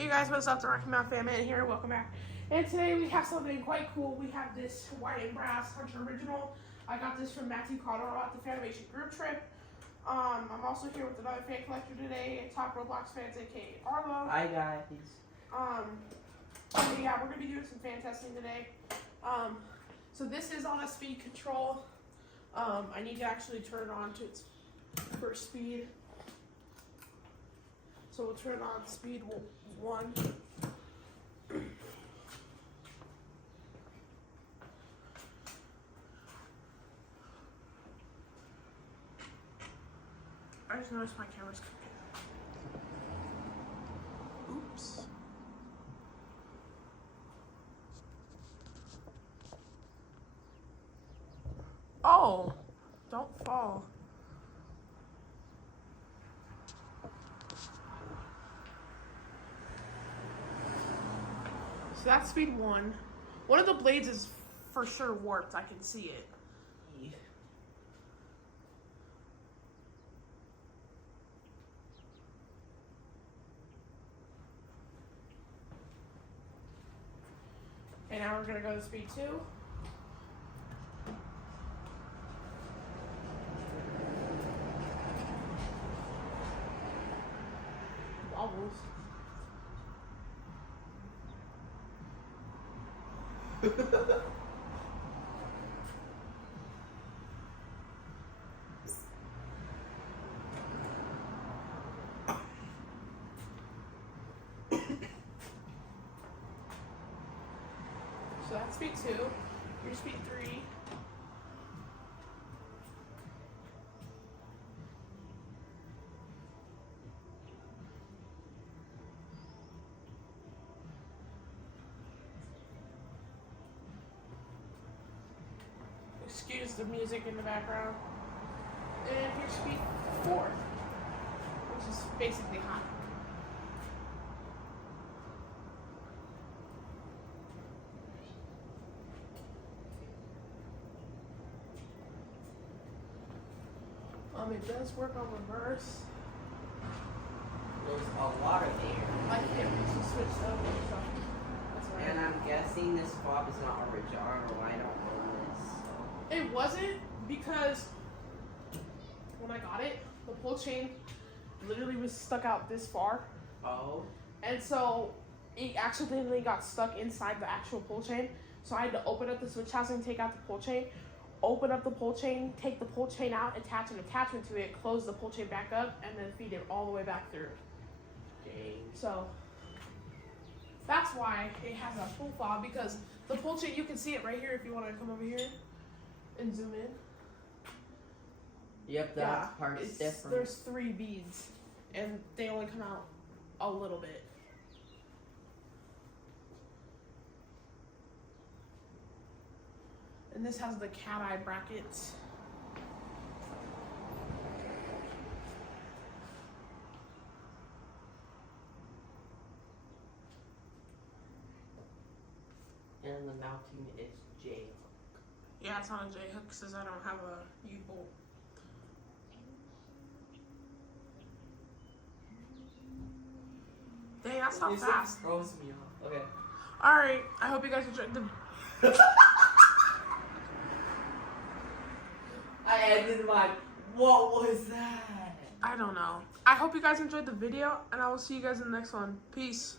Hey guys, what's up? The Rocky Mountain Family here. Welcome back. And today we have something quite cool. We have this white and brass Hunter original. I got this from Matthew Cotterill at the Fanimation group trip. I'm also here with another fan collector today, Top Roblox fans, aka Arlo. Hi guys. Yeah, we're gonna be doing some fan testing today. So this is on a speed control. I need to actually turn it on to its first speed. So we'll turn on speed 1. I just noticed my camera's cooking. Oops. Oh, don't fall. So that's speed 1. One of the blades is for sure warped. I can see it. And now we're gonna go to speed 2. Bubbles. So that's speed 2. Here's speed 3. Excuse the music in the background. And here's speed 4, which is basically high. It does work on reverse. There's a lot of air. I can't reach the switch though. So that's right. And I'm guessing this fob is not original, or I don't own this. So. It wasn't, because when I got it, the pull chain literally was stuck out this far. Oh. And so it accidentally got stuck inside the actual pull chain. So I had to open up the switch housing, take out the pull chain, open up the pull chain, take the pull chain out, attach an attachment to it, close the pull chain back up, and then feed it all the way back through. Dang. So that's why it has a full fob, because the pull chain, you can see it right here if you want to come over here and zoom in. Yep, that part's different. There's 3 beads, and they only come out a little bit. And this has the cat eye brackets. And the mounting is J. Yeah, it's on a J hook because I don't have a U-bolt. Dang, that's not fast. Throws me off. Okay. Alright, I hope you guys enjoyed the... I ended my... What was that? I don't know. I hope you guys enjoyed the video, and I will see you guys in the next one. Peace.